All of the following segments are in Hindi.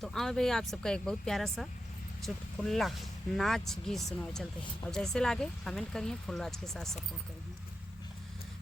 तो आए भैया आप सबका एक बहुत प्यारा सा चुटकुला नाच गीत सुनाए चलते हैं, और जैसे लागे कमेंट करिए, फुल आज के साथ सपोर्ट करिए।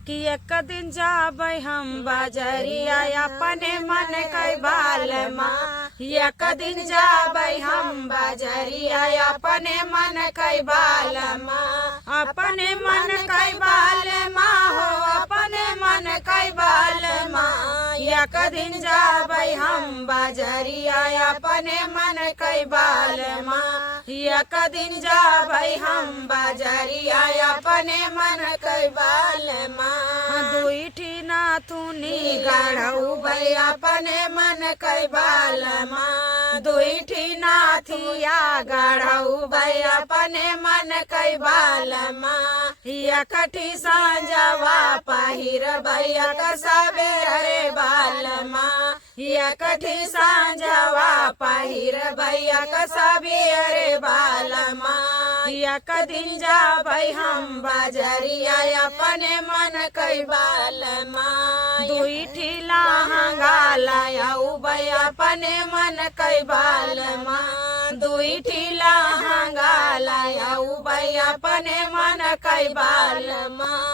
कि एक दिन जाबै हम बाजरिया अपने मन कई बाल माँ, एक दिन जाबै हम बाजरिया अपने मन कई बाल माँ, अपने मन कई बाल माँ हो, अपने मन कई बाल माँ, एक दिन जाबै हम बाजरिया अपने मन कई बाल माँ, एक दिन जाबै हम बाजरिया अपने मन कई बाल माँ। दुईठी नाथुनी गाढ़ऊ भई अपने मन कई बाल माँ, दुईठी नाथिया गाढ़ऊ भई अपने मन कई बाल माँ, एकठी सांझवा पहिर भैया कसबे रे बाल माँ, एकठी सांझवा पहिर भैया कसबे रे बाल माँ, एक दिन जाबै हम बाजरिया अपने मन कई बाल माँ, दुईठी लहंगा लायऊ भई अपने मन कई बाल माँ, दुईठी लहंगा लायऊ भई अपने मन कई बाल माँ,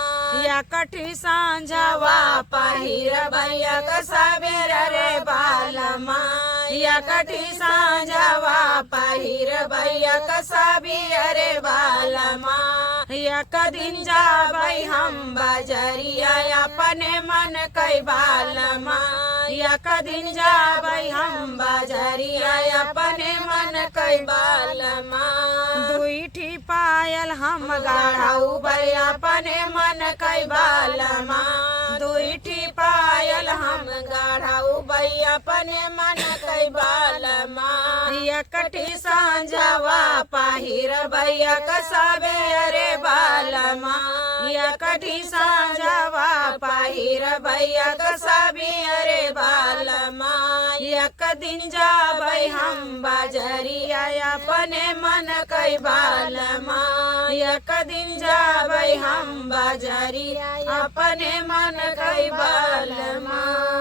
एकठी सांझवा पहिर भैया कसबेर रे बाल माँ, एकठी सांझवा पहिर भैया कसबेर रे बाल माँ, एक दिन जाबै हम बाजरिया अपने मन कई बाल माँ, एक दिन जाबै हम बाजरिया अपने मन कई बाल माँ, दुईठी पायल हम गाढ़ऊ भई अपने मन कई बाल माँ, दुईठी पायल हम गाढ़ऊ भई अपने मन कई बाल माँ, एकठी सांझवा पहिर भैया कसबे रे बाल माँ, एकठी सांझवा पहिर भैया कसबे रे बाल माँ, एक दिन जाबै हम बाजरिया अपने मन कई बाल माँ, एक दिन जाबै हम बाजरिया अपने मन कई बाल माँ।